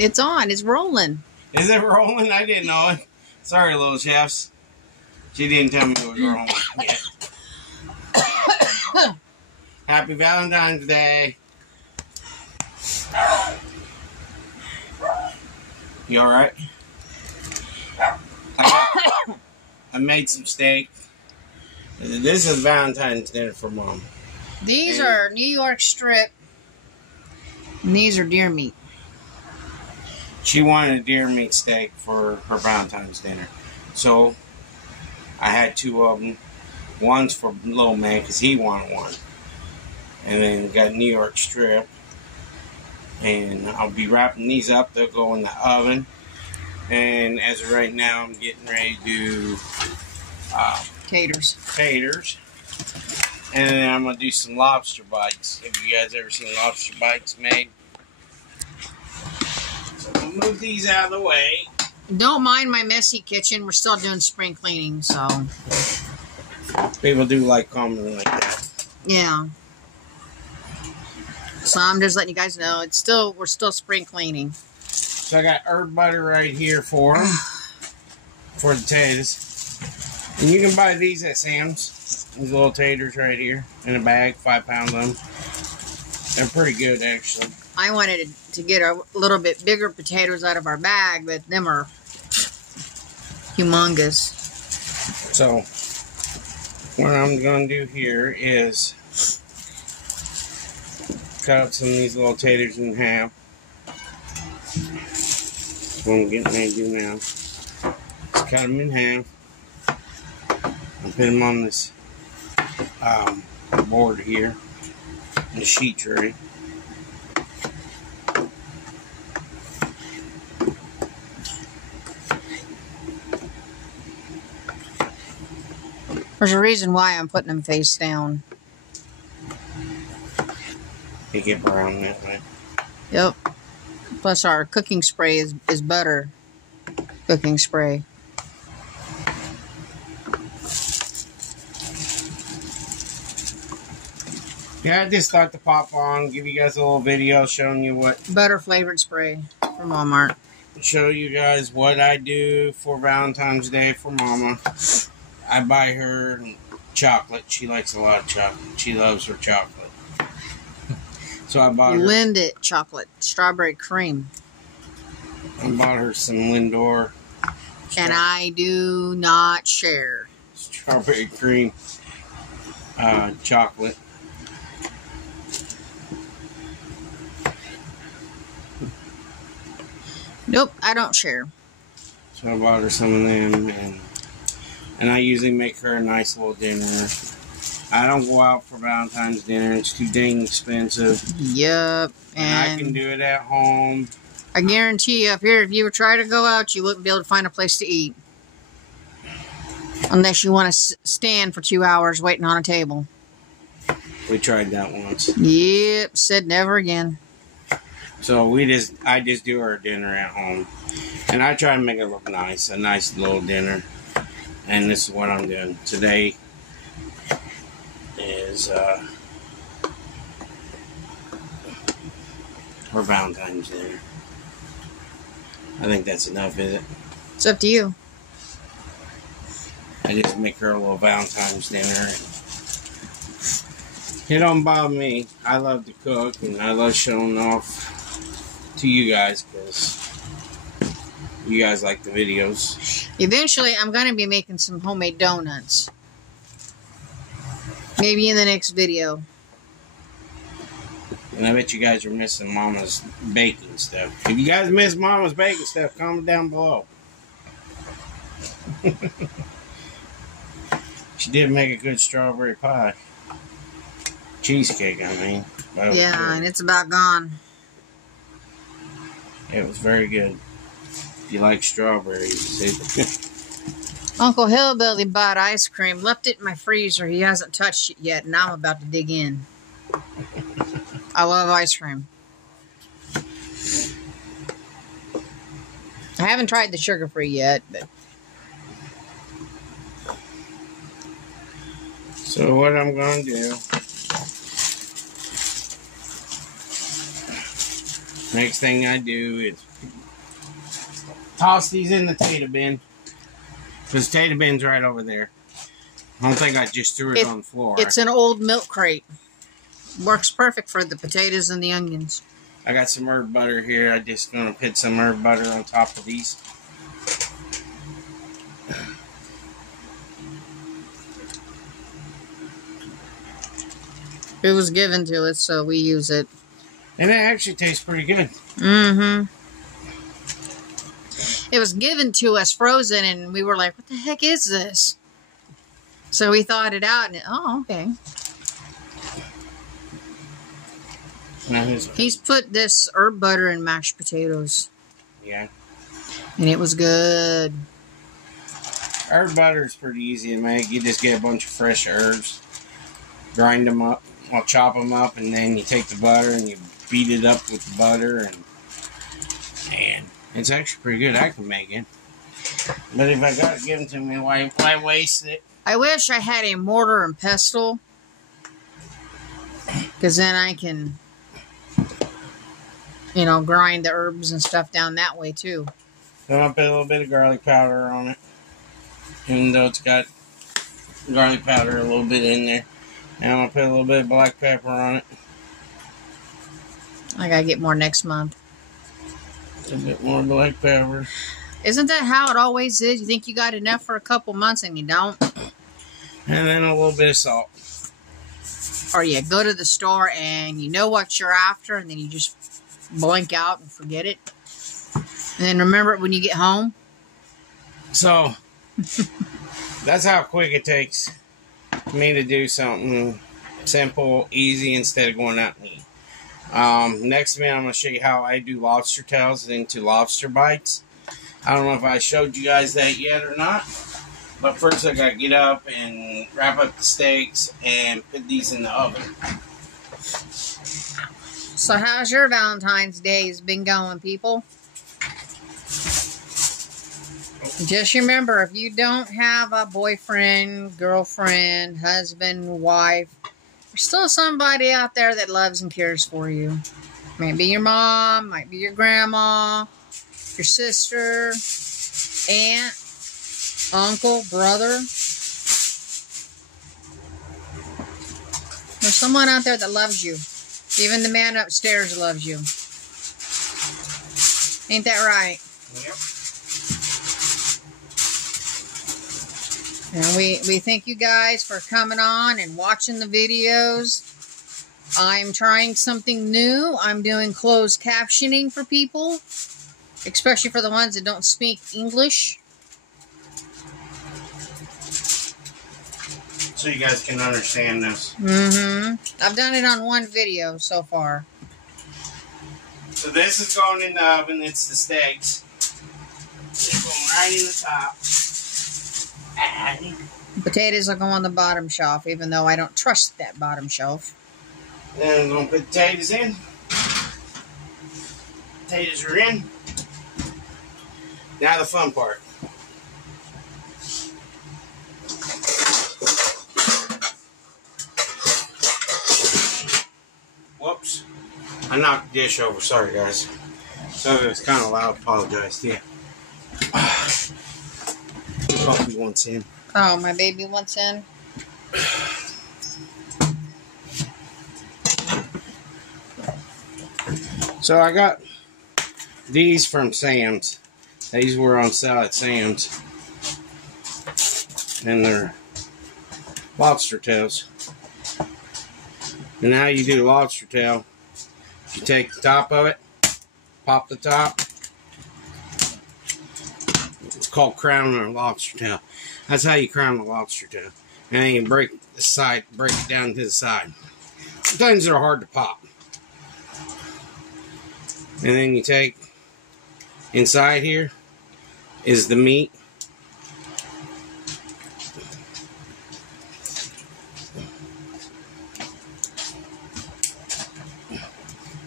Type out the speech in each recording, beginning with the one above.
It's on. It's rolling. Is it rolling? I didn't know it. Sorry, little chefs. She didn't tell me it was rolling yet. Happy Valentine's Day. You alright? I made some steak. This is Valentine's dinner for Mom. These are New York strip. And these are deer meat. She wanted a deer meat steak for her Valentine's dinner. So, I had two of them. One's for little man because he wanted one. And then got New York strip. And I'll be wrapping these up. They'll go in the oven. And as of right now, I'm getting ready to do taters. And then I'm going to do some lobster bites. Have you guys ever seen lobster bites made? So I'll move these out of the way. Don't mind my messy kitchen. We're still doing spring cleaning, so. People do like commenting like that. Yeah. So I'm just letting you guys know we're still spring cleaning. So I got herb butter right here for them. For the taters. And you can buy these at Sam's. These little taters right here in a bag, 5 pounds of them. They're pretty good, actually. I wanted to get a little bit bigger potatoes out of our bag, but them are humongous. So, what I'm going to do here is cut up some of these little taters in half. That's what I'm getting ready to do now. Just cut them in half. And put them on this board here. The sheet tray. There's a reason why I'm putting them face down. They get brown that way. Yep. Plus our cooking spray is butter cooking spray. Yeah, I just thought to pop on, give you guys a little video showing you what... Butter flavored spray from Walmart. Show you guys what I do for Valentine's Day for Mama. I buy her chocolate. She likes a lot of chocolate. She loves her chocolate. So I bought her... Lindt chocolate. Strawberry cream. I bought her some Lindor. And I do not share. Strawberry cream chocolate. Nope, I don't share. So I bought her some of them, and I usually make her a nice little dinner. I don't go out for Valentine's dinner. It's too dang expensive. Yep. And I can do it at home. I guarantee you, up here, if you were trying to go out, you wouldn't be able to find a place to eat. Unless you want to stand for 2 hours waiting on a table. We tried that once. Yep, said never again. So I just do our dinner at home. And I try to make it look nice. A nice little dinner. And this is what I'm doing. Today is her Valentine's dinner. I think that's enough, is it? It's up to you. I just make her a little Valentine's dinner. It don't bother me. I love to cook and I love showing off to you guys because you guys like the videos. Eventually, I'm going to be making some homemade donuts. Maybe in the next video. And I bet you guys are missing Mama's baking stuff. If you guys miss Mama's baking stuff, comment down below. She did make a good strawberry pie. Cheesecake, I mean. Yeah, and it's about gone. It was very good. If you like strawberries, Uncle Hillbilly bought ice cream, left it in my freezer. He hasn't touched it yet, and I'm about to dig in. I love ice cream. I haven't tried the sugar-free yet, but... So what I'm going to do Next thing I do is toss these in the tater bin. Because the tater bin's right over there. I don't think I just threw it on the floor. It's an old milk crate. Works perfect for the potatoes and the onions. I got some herb butter here. I'm just going to put some herb butter on top of these. It was given to us, so we use it. And it actually tastes pretty good. Mm-hmm. It was given to us frozen, and we were like, what the heck is this? So we thawed it out, and oh, okay. He's put this herb butter in mashed potatoes. Yeah. And it was good. Herb butter is pretty easy to make. You just get a bunch of fresh herbs, grind them up, or chop them up, and then you take the butter and you beat it up with the butter, and it's actually pretty good. I can make it. But if I got it given to me, why waste it? I wish I had a mortar and pestle, because then I can, you know, grind the herbs and stuff down that way too. So I'm going to put a little bit of garlic powder on it. Even though it's got garlic powder a little bit in there. And I'm going to put a little bit of black pepper on it. I gotta get more next month. A bit more black pepper. Isn't that how it always is? You think you got enough for a couple months and you don't? And then a little bit of salt. Or you go to the store and you know what you're after, and then you just blank out and forget it. And then remember it when you get home. So, that's how quick it takes me to do something simple, easy, instead of going out and eat. Next minute, I'm going to show you how I do lobster tails into lobster bites. I don't know if I showed you guys that yet or not. But first, I got to get up and wrap up the steaks and put these in the oven. So how's your Valentine's Days been going, people? Just remember, if you don't have a boyfriend, girlfriend, husband, wife, there's still somebody out there that loves and cares for you. Might be your mom, might be your grandma, your sister, aunt, uncle, brother. There's someone out there that loves you. Even the man upstairs loves you. Ain't that right? Yep. And we thank you guys for coming on and watching the videos. I'm trying something new. I'm doing closed captioning for people, especially for the ones that don't speak English. So you guys can understand this. Mm-hmm. I've done it on one video so far. So this is going in the oven. It's the steaks. They're going right in the top. Potatoes will go on the bottom shelf, even though I don't trust that bottom shelf. Then I'm going to put potatoes in. Potatoes are in. Now the fun part. Whoops. I knocked the dish over. Sorry, guys. So it was kind of loud. Apologize. Yeah. Puppy wants in. Oh, my baby wants in. So I got these from Sam's. These were on sale at Sam's. And they're lobster tails. And how you do lobster tail, you take the top of it, pop the top. It's called crowning a lobster tail. That's how you crown a lobster tail. And then you break the side, break it down to the side. Sometimes they're hard to pop. And then you take, inside here is the meat.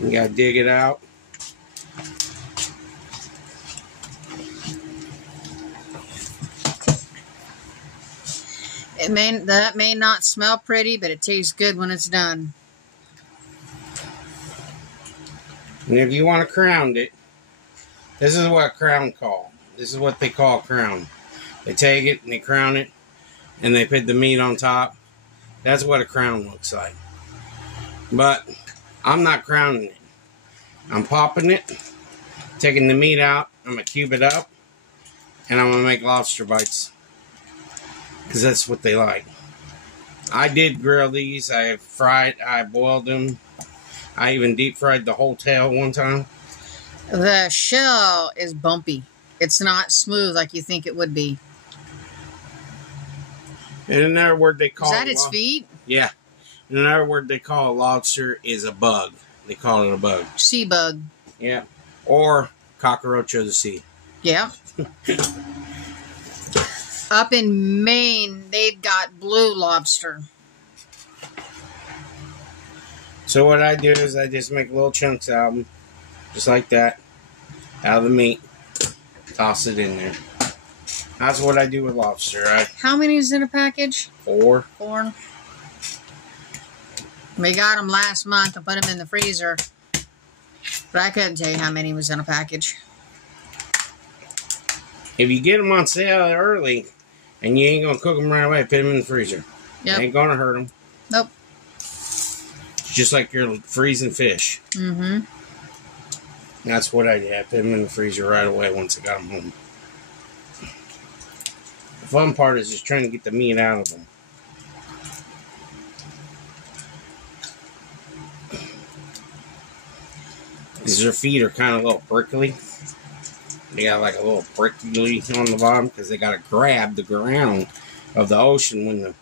You gotta dig it out. That may not smell pretty, but it tastes good when it's done. And if you want to crown it, this is what a crown call. This is what they call a crown. They take it and they crown it and they put the meat on top. That's what a crown looks like. But I'm not crowning it. I'm popping it, taking the meat out, I'm going to cube it up, and I'm going to make lobster bites. Because that's what they like. I did grill these. I boiled them. I even deep fried the whole tail one time. The shell is bumpy. It's not smooth like you think it would be. And another word they call Is that its feet? Yeah. And another word they call a lobster is a bug. They call it a bug. Sea bug. Yeah. Or cockroach of the sea. Yeah. Up in Maine, they've got blue lobster. So what I do is I just make little chunks out of them. Just like that. Out of the meat. Toss it in there. That's what I do with lobster. How many is in a package? 4. 4. We got them last month and put them in the freezer. But I couldn't tell you how many was in a package. If you get them on sale early and you ain't going to cook them right away, put them in the freezer. Yep. Ain't going to hurt them. Nope. It's just like you're freezing fish. Mm-hmm. That's what I did. I put them in the freezer right away once I got them home. The fun part is just trying to get the meat out of them. Because their feet are kind of a little prickly. They got like a little prickly on the bottom because they got to grab the ground of the ocean when the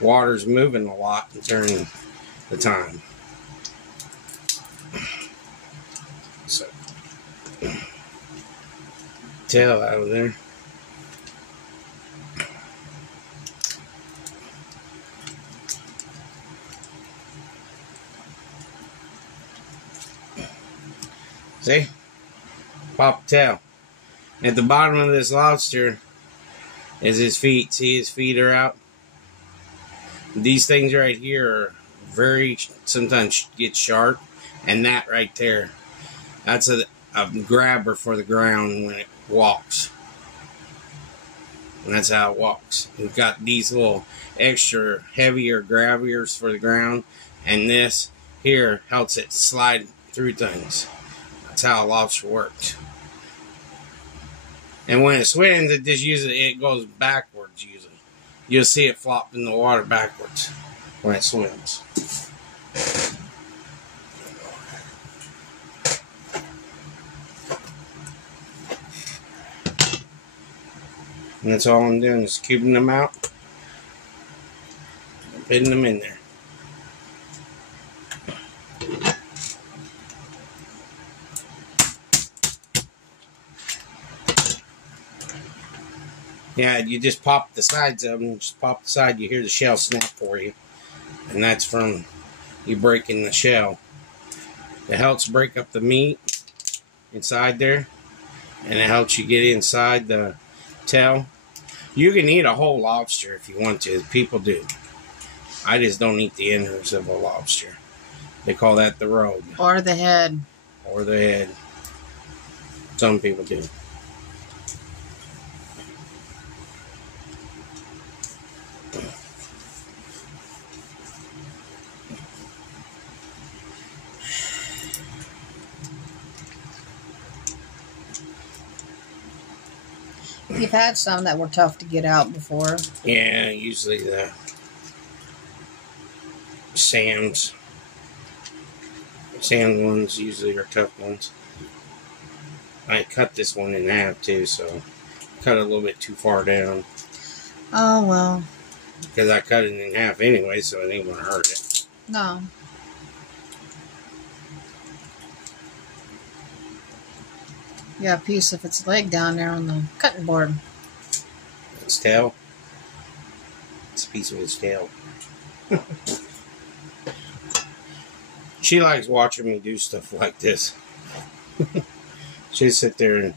water's moving a lot during the time. So, tail out of there. See? Pop the tail. At the bottom of this lobster is his feet. See, his feet are out. These things right here are sometimes get sharp. And that right there, that's a grabber for the ground when it walks. And that's how it walks. We've got these little extra heavier grabbers for the ground. And this here helps it slide through things. That's how a lobster works. And when it swims, it goes backwards usually. You'll see it flop in the water backwards when it swims. And that's all I'm doing is cubing them out and putting them in there. Yeah, you just pop the sides of them. Just pop the side, you hear the shell snap for you. And that's from you breaking the shell. It helps break up the meat inside there. And it helps you get inside the tail. You can eat a whole lobster if you want to. People do. I just don't eat the innards of a lobster. They call that the robe. Or the head. Or the head. Some people do. You've had some that were tough to get out before. Yeah, usually the Sam's ones usually are tough ones. I cut this one in half too, so cut it a little bit too far down. Oh, well. Because I cut it in half anyway, so it ain't going to hurt it. No. You got a piece of its leg down there on the cutting board. Its tail? It's a piece of its tail. She likes watching me do stuff like this. She'd sit there and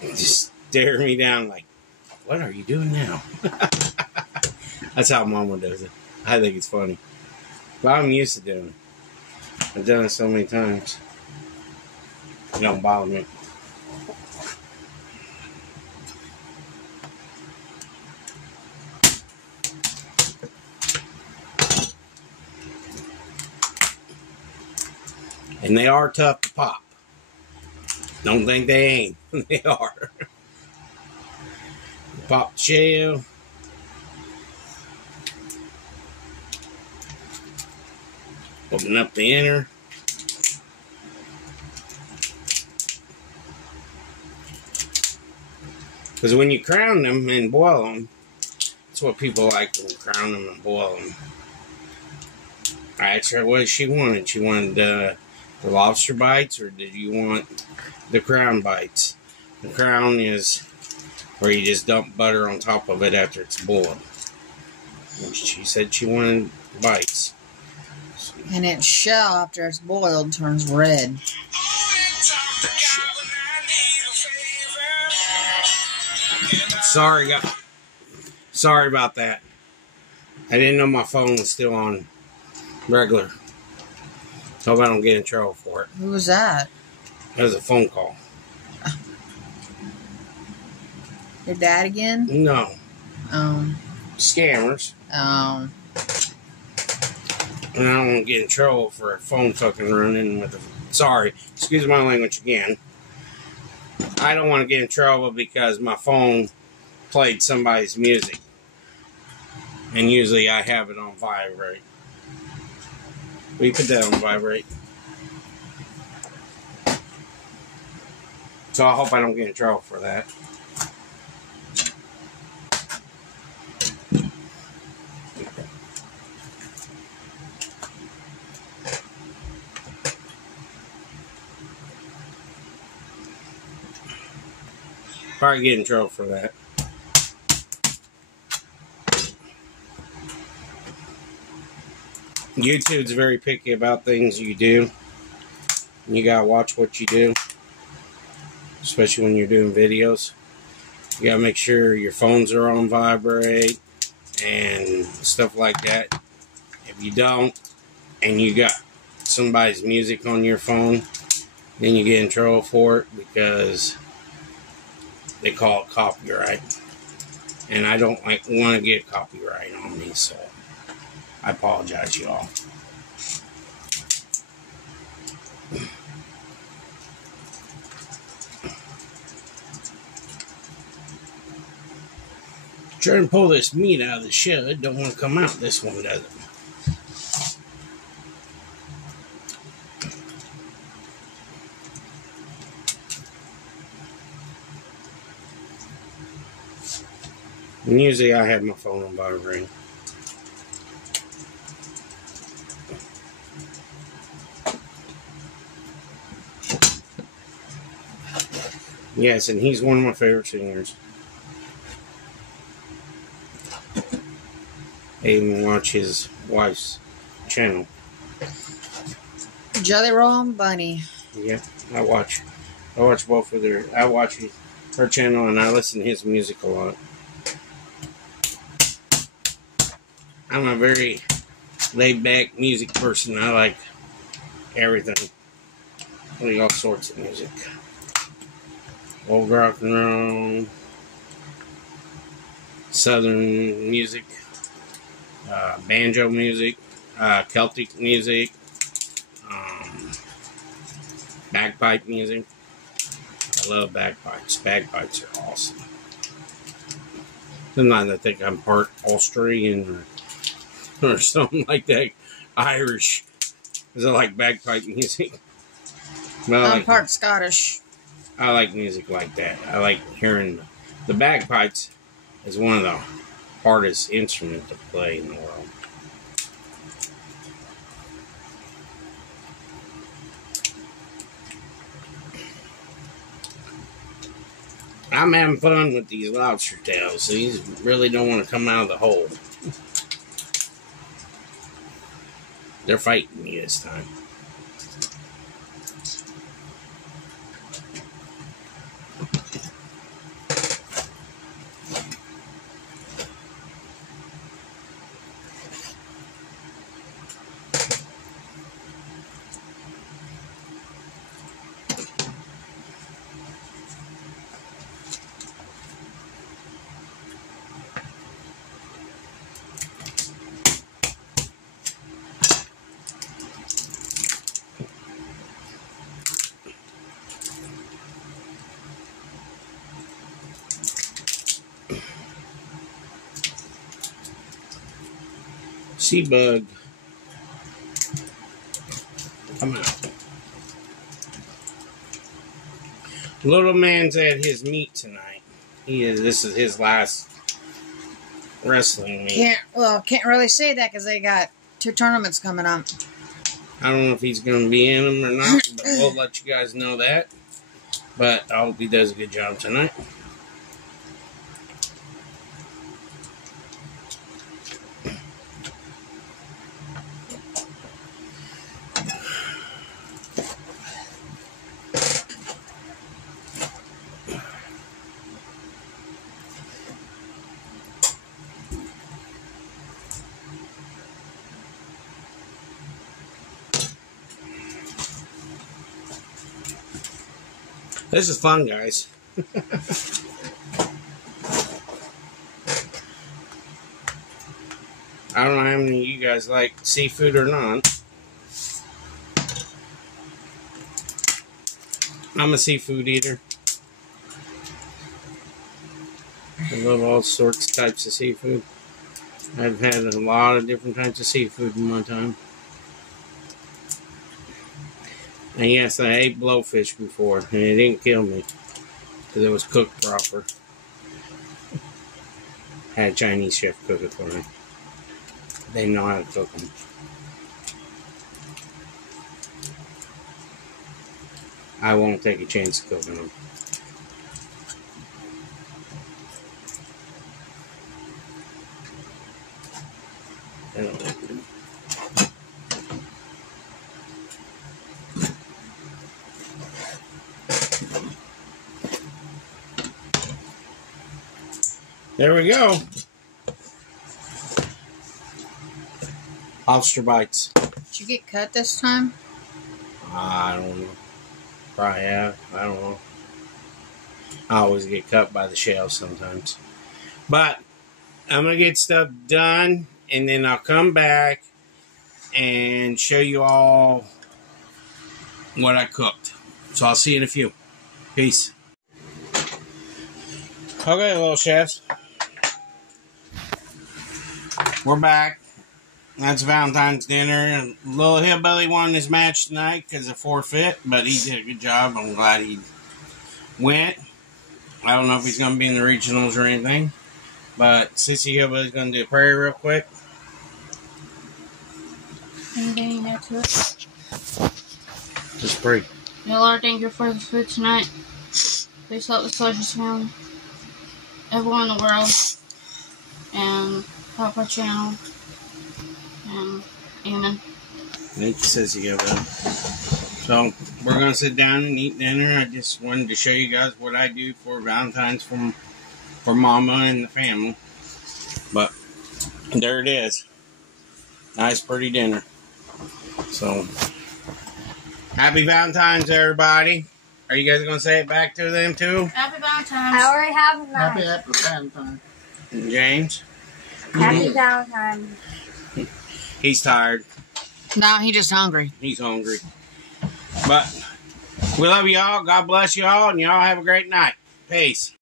just stare me down like, what are you doing now? That's how Mama does it. I think it's funny. But I'm used to doing it. I've done it so many times. It don't bother me. And they are tough to pop. Don't think they ain't. They are. Pop the shell. Open up the inner. Because when you crown them and boil them, that's what people like, when you crown them and boil them. I asked her what she wanted. She wanted the lobster bites, or did you want the crown bites? The crown is where you just dump butter on top of it after it's boiled. And she said she wanted bites. And its shell, after it's boiled, turns red. Sorry about that. I didn't know my phone was still on regular. Hope I don't get in trouble for it. Who was that? That was a phone call. Your dad again? No. Scammers. Oh. And I don't want to get in trouble for a phone fucking running with a... Sorry. Excuse my language again. I don't want to get in trouble because my phone played somebody's music. And usually I have it on vibrate. Will you put that on vibrate? So I hope I don't get in trouble for that. Probably get in trouble for that. YouTube's very picky about things you do. You gotta watch what you do, especially when you're doing videos. You gotta make sure your phones are on vibrate and stuff like that. If you don't, and you got somebody's music on your phone, then you get in trouble for it because they call it copyright. And I don't want to get copyright on me, so I apologize, y'all. Trying to pull this meat out of the shell. It don't want to come out. This one doesn't. And usually I have my phone on vibrate. Yes, and he's one of my favorite singers. I even watch his wife's channel. Jelly Roll and Bunny. Yeah, I watch both of their. I watch her channel and I listen to his music a lot. I'm a very laid-back music person. I like everything. I like all sorts of music. Old rock and roll, southern music, banjo music, Celtic music, bagpipe music. I love bagpipes. Bagpipes are awesome. Sometimes I think I'm part Australian or something like that. Irish. Because I like bagpipe music. But I'm part Scottish. I like music like that. I like hearing the bagpipes is one of the hardest instruments to play in the world. I'm having fun with these lobster tails. These really don't want to come out of the hole. They're fighting me this time. Sea bug. Come on. Little man's at his meet tonight. This is his last wrestling meet. Can't really say that because they got 2 tournaments coming up. I don't know if he's going to be in them or not, but we'll let you guys know that. But I hope he does a good job tonight. This is fun, guys. I don't know how many of you guys like seafood or not. I'm a seafood eater. I love all sorts of types of seafood. I've had a lot of different types of seafood in my time. And yes, I ate blowfish before, and it didn't kill me because it was cooked proper. Had a Chinese chef cook it for me. They know how to cook them. I won't take a chance cooking them. There we go. Lobster bites. Did you get cut this time? I don't know. Probably have. I don't know. I always get cut by the shells sometimes. But I'm going to get stuff done, and then I'll come back and show you all what I cooked. So I'll see you in a few. Peace. Okay, little chefs. We're back. That's Valentine's dinner. Little Hillbilly won his match tonight because of forfeit, but he did a good job. I'm glad he went. I don't know if he's going to be in the regionals or anything, but Sissy Hillbilly's going to do a prayer real quick. Anything you add to it? Just pray. Dear Lord, thank you for the food tonight. Please help the Soldiers family, everyone in the world, and help our channel. And amen. Thank you, Sissy Hillbilly. So, we're going to sit down and eat dinner. I just wanted to show you guys what I do for Valentine's for Mama and the family. But, there it is. Nice, pretty dinner. So, happy Valentine's, everybody. Are you guys going to say it back to them, too? Happy Valentine's. I already have mine. Happy Valentine. James? Happy Valentine. He's tired. No, he just hungry. He's hungry. But we love y'all. God bless y'all. And y'all have a great night. Peace.